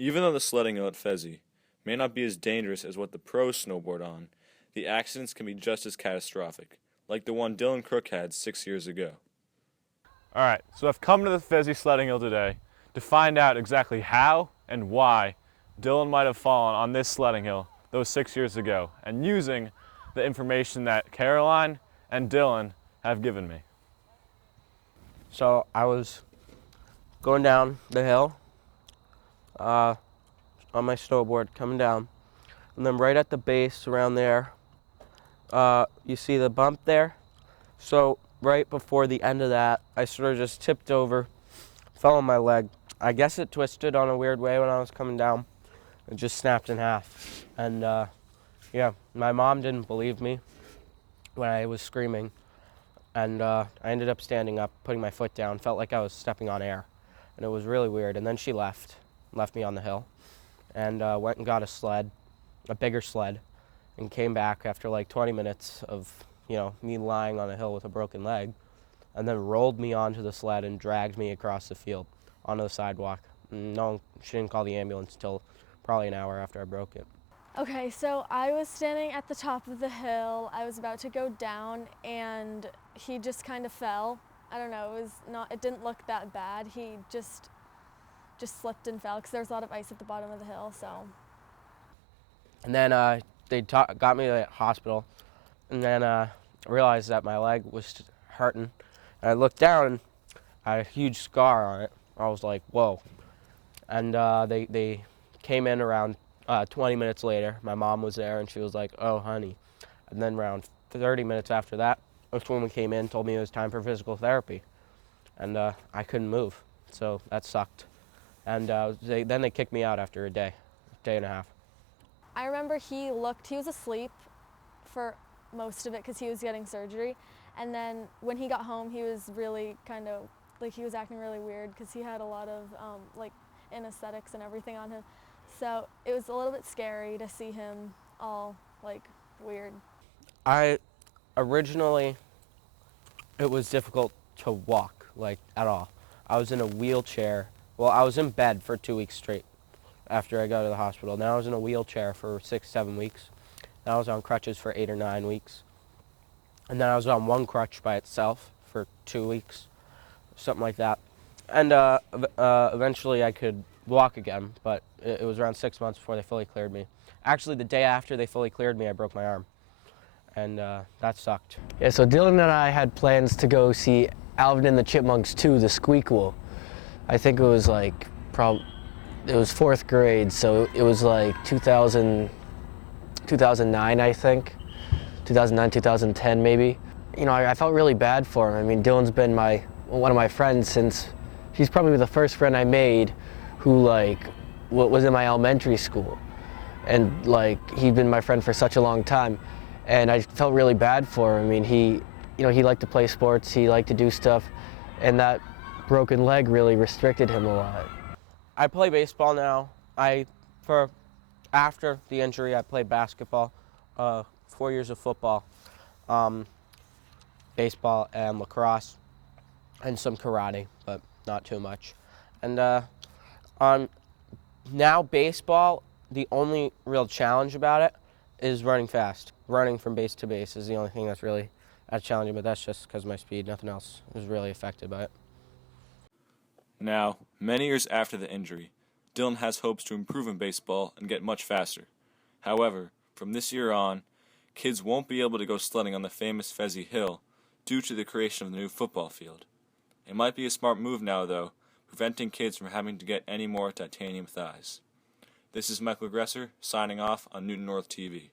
Even though the sledding hill at Fezzi may not be as dangerous as what the pros snowboard on, the accidents can be just as catastrophic, like the one Dylan Crook had 6 years ago. Alright, so I've come to the Fezzi sledding hill today to find out exactly how and why Dylan might have fallen on this sledding hill those 6 years ago, and using the information that Caroline and Dylan have given me. So I was going down the hill on my snowboard, coming down, and then right at the base around there, you see the bump there? So right before the end of that, I sort of just tipped over, fell on my leg. I guess it twisted on a weird way when I was coming down. It just snapped in half. And yeah, my mom didn't believe me when I was screaming. And I ended up standing up, putting my foot down, felt like I was stepping on air. And it was really weird. And then she left me on the hill, and went and got a sled, a bigger sled, and came back after like 20 minutes of, me lying on a hill with a broken leg, and then rolled me onto the sled and dragged me across the field onto the sidewalk. No, she didn't call the ambulance until probably an hour after I broke it. Okay, so I was standing at the top of the hill. I was about to go down, and he just kind of fell. I don't know, it didn't look that bad. He just slipped and fell because there was a lot of ice at the bottom of the hill, so. And then they got me to the hospital, and then I realized that my leg was hurting. And I looked down, and I had a huge scar on it. I was like, whoa. And they came in around 20 minutes later. My mom was there, and she was like, oh, honey. And then around 30 minutes after that, this woman came in, told me it was time for physical therapy. And I couldn't move, so that sucked. And then they kicked me out after a day and a half. I remember he was asleep for most of it because he was getting surgery. And then when he got home, he was really he was acting really weird because he had a lot of anesthetics and everything on him. So it was a little bit scary to see him all weird. Originally, it was difficult to walk, at all. I was in a wheelchair. Well, I was in bed for 2 weeks straight after I got to the hospital. Then I was in a wheelchair for 6-7 weeks. Then I was on crutches for 8 or 9 weeks. And then I was on one crutch by itself for 2 weeks, something like that. And eventually I could walk again, but it was around 6 months before they fully cleared me. Actually, the day after they fully cleared me, I broke my arm. And that sucked. Yeah, so Dylan and I had plans to go see Alvin and the Chipmunks 2, The Squeakquel. I think it was it was 4th grade, so it was 2009, I think. 2009, 2010 maybe. I felt really bad for him. I mean, Dylan's been one of my friends since, he's probably the first friend I made who was in my elementary school. And he'd been my friend for such a long time. And I felt really bad for him. I mean, he liked to play sports, he liked to do stuff, and that broken leg really restricted him a lot. I play baseball now. After the injury, I played basketball, 4 years of football, baseball and lacrosse, and some karate, but not too much. And now baseball, the only real challenge about it is running fast. Running from base to base is the only thing that's really challenging, but that's just because of my speed. Nothing else is really affected by it. Now, many years after the injury, Dylan has hopes to improve in baseball and get much faster. However, from this year on, kids won't be able to go sledding on the famous Fezzi Hill due to the creation of the new football field. It might be a smart move now, though, preventing kids from having to get any more titanium thighs. This is Michael Gresser, signing off on Newton North TV.